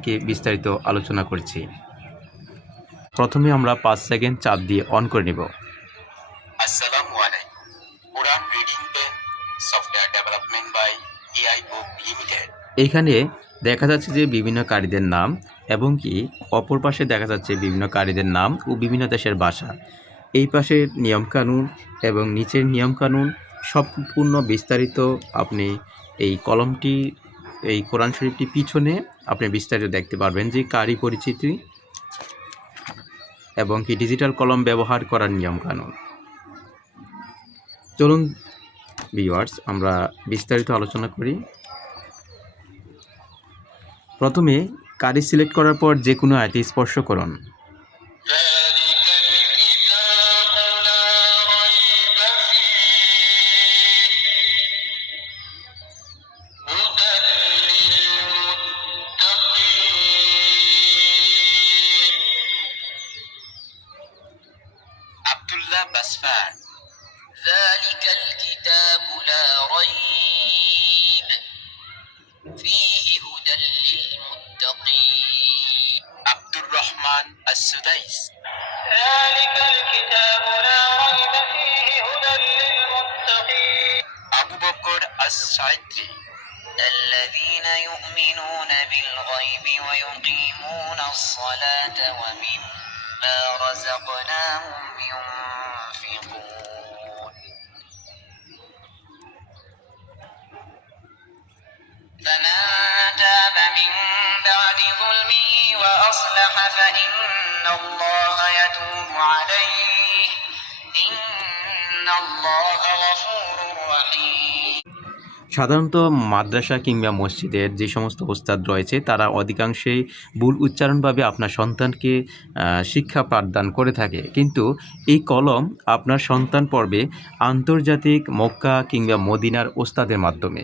আপনাদেরকে বিস্তারিত আলোচনা করছি। প্রথমে আমরা 5 সেকেন্ড চাপ দিয়ে অন করে নেব। আসসালামু আলাইকুম। Quran reading pen software development by AI book limited. এখানে দেখা যাচ্ছে যে বিভিন্ন কারীদের নাম এবং কি অপর পাশে দেখা যাচ্ছে বিভিন্ন কারীদের নাম ও বিভিন্ন দেশের ভাষা। এই পাশের নিয়মকানুন এবং নিচের নিয়মকানুন সম্পূর্ণ বিস্তারিত আপনি এই কলমটি, এই কোরআন শরীফটি পিছনে আপনি বিস্তারিত দেখতে পারবেন যে কারি পরিচিতি এবং কি ডিজিটাল কলম ব্যবহার করার নিয়মকানুন। চলুন ভিউয়ার্স আমরা বিস্তারিত আলোচনা করি। প্রথমে কারি সিলেক্ট করার পর যে কোনো আয়াতে স্পর্শ করুন। আব্দুল্লাহ বাসফার যালিকাল কিতাবু লা রাইব ফীহি হুদাল লিল মুত্তাকিন। আব্দুর রহমান আস-সুদাইস যালিকাল কিতাবু লা রাইব ফীহি হুদাল লিল মুত্তাকিন। আবু বকর আস-সাইদি الذين يؤمنون بالغيب ويقيمون الصلاة ومما رزقناهم ينفقون. فمن تاب من بعد ظلمه وأصلح فإن الله يتوب عليه إن الله غفور رحيم. সাধারণত মাদ্রাসা কিংবা মসজিদের যে সমস্ত ওস্তাদ রয়েছে তারা অধিকাংশেই ভুল উচ্চারণভাবে আপনার সন্তানকে শিক্ষা পাঠদান করে থাকে, কিন্তু এই কলম আপনার সন্তান পড়বে আন্তর্জাতিক মক্কা কিংবা মদিনার ওস্তাদের মাধ্যমে।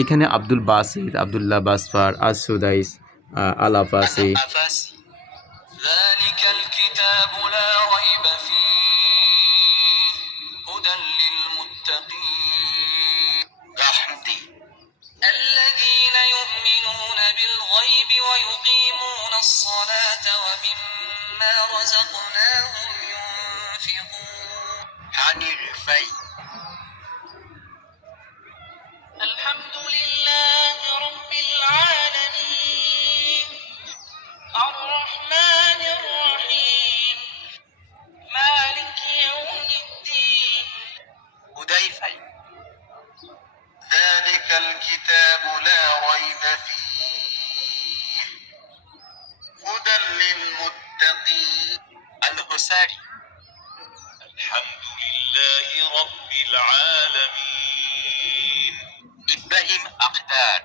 এখানে আব্দুল বাসির, আবদুল্লাহ বাসফার, আস-সুদাইস, আল-আফাসি। যালিকাল কিতাবু লা রাইবা ফীহি হুদাল লিল মুত্তাকিন। الذين يؤمنون بالغيب ويقيمون الصلاة ومما رزقناهم ينفقون. هاني الرفاعي الحمد لله رب العالمين الرحمن الرحيم مالك يوم الدين. حذيفة ذلك الكتاب لا ريب فيه هدى للمتقين. الحساري الحمد لله رب العالمين. إبراهيم أقدار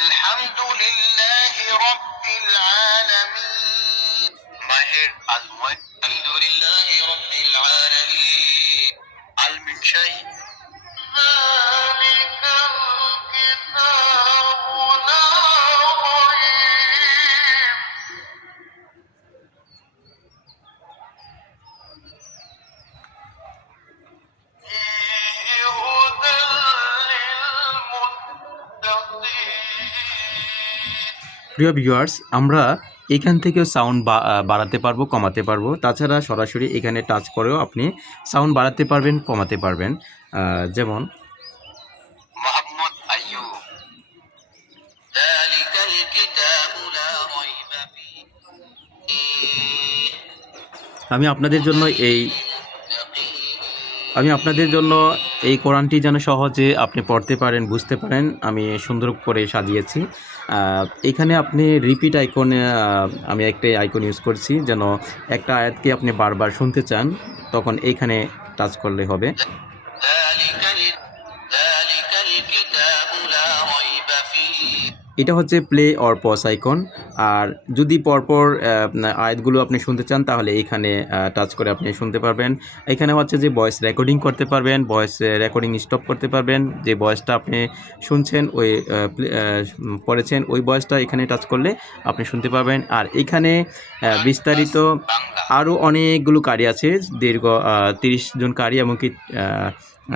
الحمد لله رب العالمين. ماهر الحمد لله رب العالمين. المنشاي প্রিয় ভিউয়ার্স, আমরা এখান থেকেও সাউন্ড বাড়াতে পারবো, কমাতে পারবো। তাছাড়া সরাসরি এখানে টাচ করেও আপনি সাউন্ড বাড়াতে পারবেন, কমাতে পারবেন। যেমন মোহাম্মদ আইয়ুব যালিকাল কিতাবু লা রাইবা ফীহি। আমি আপনাদের জন্য এই কোরআনটি যেন সহজে আপনি পড়তে পারেন, বুঝতে পারেন, আমি সুন্দর করে সাজিয়েছি। এখানে আপনি রিপিট আইকনে আমি একটা আইকন ইউজ করছি, যেন একটা আয়াতকে আপনি বারবার শুনতে চান তখন এইখানে টাচ করলে হবে। এটা হচ্ছে প্লে অর পজ আইকন। আর যদি পরপর আয়াতগুলো আপনি শুনতে চান তাহলে এইখানে টাচ করে আপনি শুনতে পারবেন। এখানে হচ্ছে যে ভয়েস রেকর্ডিং করতে পারবেন, ভয়েস রেকর্ডিং স্টপ করতে পারবেন। যে ভয়েসটা আপনি শুনছেন ওই পড়েছেন ওই ভয়েসটা এখানে টাচ করলে আপনি শুনতে পারবেন। আর এখানে বিস্তারিত আরও অনেকগুলো কারি আছে, দীর্ঘ 30 জন কারি, এমনকি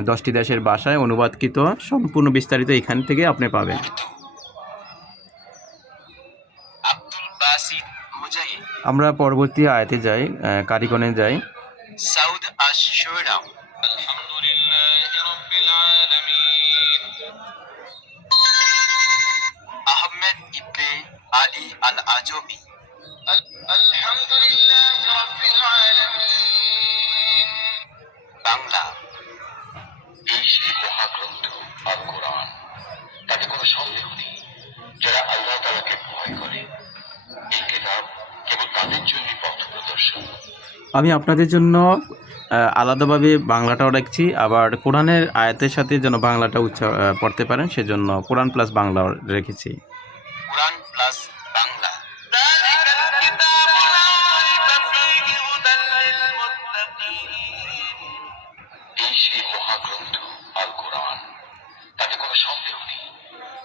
10টি দেশের ভাষায় অনুবাদকৃত সম্পূর্ণ বিস্তারিত এখান থেকে আপনি পাবেন। বাসিত মুজাহিদ আমরা পরবর্তী আয়াতে যাই, কারিগণে যাই। সাউদ আশ-শুরা আলহামদুলিল্লাহি রাব্বিল আলামিন আহমেদ ইবনে আলী আল আজমি আলহামদুলিল্লাহি রাব্বিল আলামিন বাংলা। এই সেই মহাগ্রন্থ আল কোরআন, তাতে কোনো সন্দেহ নেই। যারা আল্লাহ তাআলাকে ভয় করে, এই কিতাব কেবল তাদের জন্য পথ প্রদর্শন। আমি আপনাদের জন্য আলাদাভাবে বাংলাটাও রাখছি, আবার কোরআনের আয়াতের সাথে যেন বাংলাটা পড়তে পারেন সেজন্য কোরআন প্লাস বাংলাও রেখেছি। কোরআন প্লাস বাংলা। যালিকাল কিতাবু লা রাইবা ফীহি হুদাল লিল মুত্তাকিন। এই সেই মহাগ্রন্থ আল কোরআন, তাতে কোনো সন্দেহ নেই।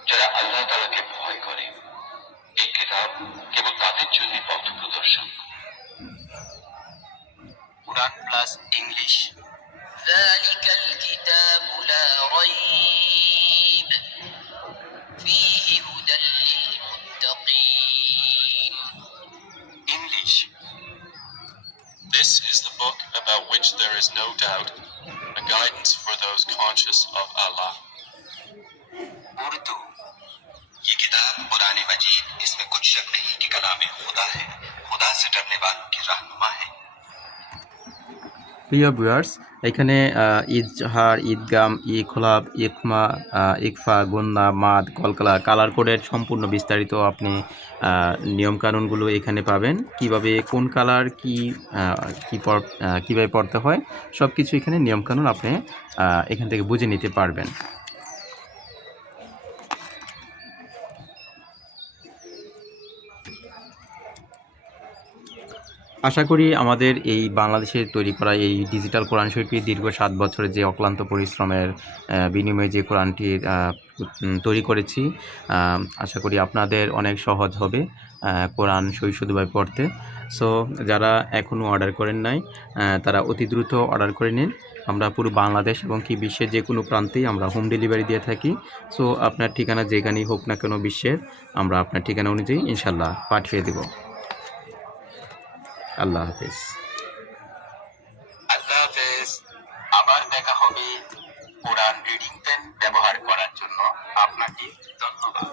যারা আল্লাহ তাআলাকে ভয় করে, এই কিতাব কেবল তাদের জন্য পথ প্রদর্শন। কোরআন প্লাস ইংলিশ। যালিকাল কিতাবু লা রাইব ফীহি হুদাল লিল মুত্তাকিন। English. This is the book about which there is no doubt, a guidance for those conscious of Allah. Urdu. ये किताब कुरान मजीद, इसमें कुछ शक नहीं कि कलाम खुदा है, खुदा से डरने वालों की रहनुमा है। প্রিয় ভিউয়ার্স, এখানে ইজহার, ঈদগাম, ইখলাব, ইকমা, ইকফা, গুন্না, মাদ, কলকলা, কালার কোডের সম্পূর্ণ বিস্তারিত আপনি নিয়মকানুনগুলো এখানে পাবেন। কিভাবে কোন কালার কীভাবে পড়তে হয় সব কিছু এখানে নিয়মকানুন আপনি এখান থেকে বুঝে নিতে পারবেন। আশা করি আমাদের এই বাংলাদেশে তৈরি করা এই ডিজিটাল কোরআন শরীফটি দীর্ঘ 7 বছরের যে অক্লান্ত পরিশ্রমের বিনিময়ে যে কোরআনটি তৈরি করেছি, আশা করি আপনাদের অনেক সহজ হবে কোরআন শুদ্ধভাবে পড়তে। সো যারা এখনও অর্ডার করেন নাই তারা অতি দ্রুত অর্ডার করে নিন। আমরা পুরো বাংলাদেশ এবং কি বিশ্বের যে কোনো প্রান্তেই আমরা হোম ডেলিভারি দিয়ে থাকি। সো আপনার ঠিকানা যেখানেই হোক না কেন বিশ্বের, আমরা আপনার ঠিকানা অনুযায়ী ইনশাল্লাহ পাঠিয়ে দেব। আল্লাহ হাফেজ। আল্লাহ হাফেজ। আবার দেখা হবে। কোরআন রিডিং পেন ব্যবহার করার জন্য আপনাকে ধন্যবাদ।